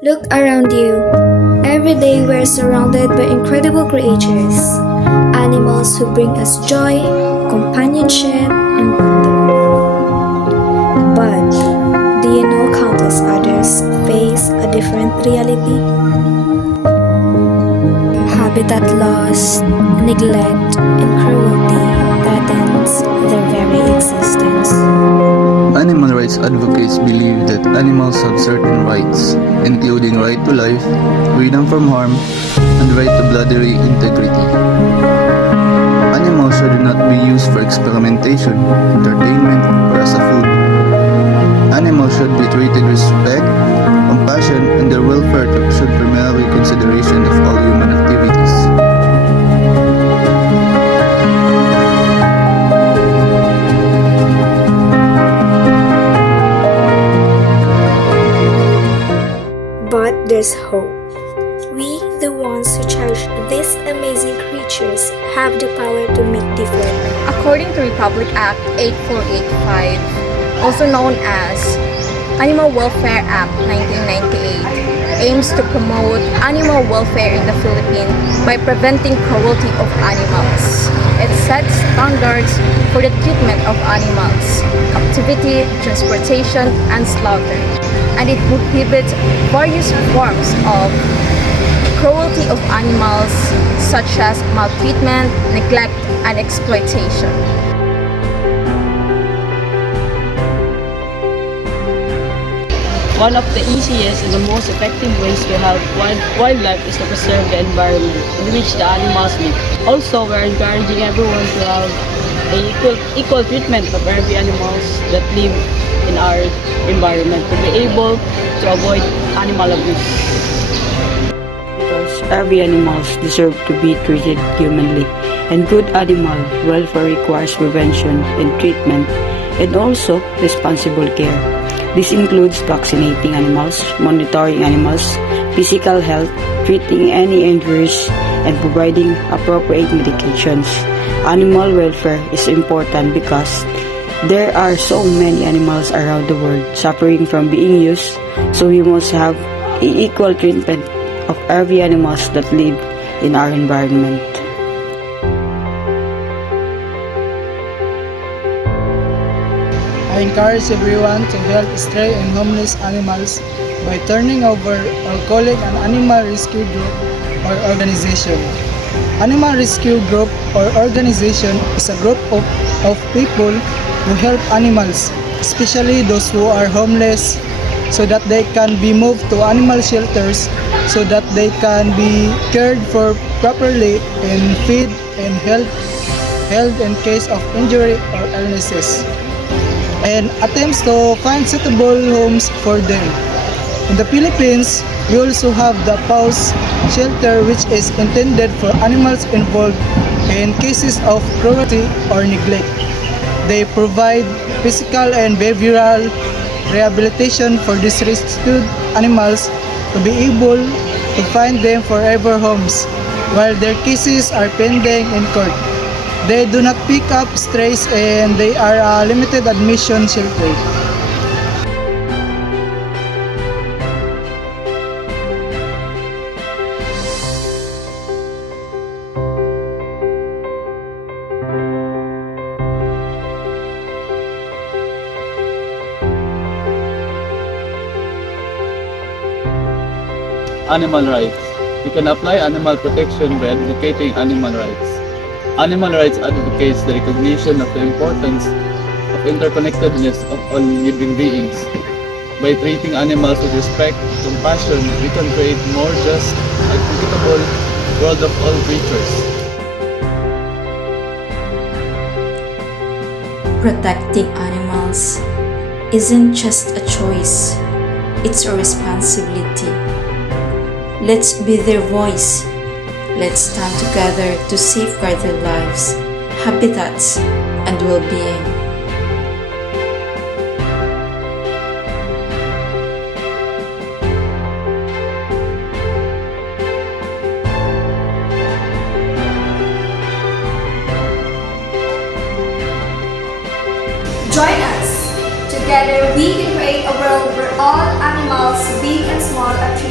Look around you. Every day we're surrounded by incredible creatures. Animals who bring us joy, companionship, and wonder. But do you know countless others face a different reality? Habitat loss, neglect, and cruelty threatens their very existence. Animal rights advocates believe that animals have certain rights, including right to life, freedom from harm, and right to bodily integrity. Animals should not be used for experimentation, entertainment, or as a food. Animals should be treated with respect, compassion, and their welfare should primarily consideration of all human activities. But there's hope. We, the ones who cherish these amazing creatures, have the power to make different. According to Republic Act 8485, also known as Animal Welfare Act 1998, aims to promote animal welfare in the Philippines by preventing cruelty of animals. It sets standards for the treatment of animals, captivity, transportation, and slaughter, and it prohibits various forms of cruelty of animals such as maltreatment, neglect, and exploitation. One of the easiest and the most effective ways to help wildlife is to preserve the environment in which the animals live. Also, we're encouraging everyone to have a equal treatment of every animals that live in our environment to be able to avoid animal abuse. Because every animals deserve to be treated humanly, and good animal welfare requires prevention and treatment and also responsible care. This includes vaccinating animals, monitoring animals, physical health, treating any injuries, and providing appropriate medications. Animal welfare is important because there are so many animals around the world suffering from being used, so we must have equal treatment of every animals that live in our environment. I encourage everyone to help stray and homeless animals by turning over or calling an animal rescue group or organization. Animal rescue group or organization is a group of people who help animals, especially those who are homeless, so that they can be moved to animal shelters so that they can be cared for properly and fed and held in case of injury or illnesses, and attempts to find suitable homes for them. In the Philippines, we also have the PAWS shelter, which is intended for animals involved in cases of cruelty or neglect. They provide physical and behavioral rehabilitation for these rescued animals to be able to find them forever homes while their cases are pending in court. They do not pick up strays and they are a limited admission shelter. Animal rights. You can apply animal protection by advocating animal rights. Animal rights advocates the recognition of the importance of interconnectedness of all living beings. By treating animals with respect and compassion, we can create more just, equitable world of all creatures. Protecting animals isn't just a choice, it's a responsibility. Let's be their voice. Let's stand together to safeguard their lives, habitats, and well-being. Join us. Together we can create a world where all animals, big and small, are treated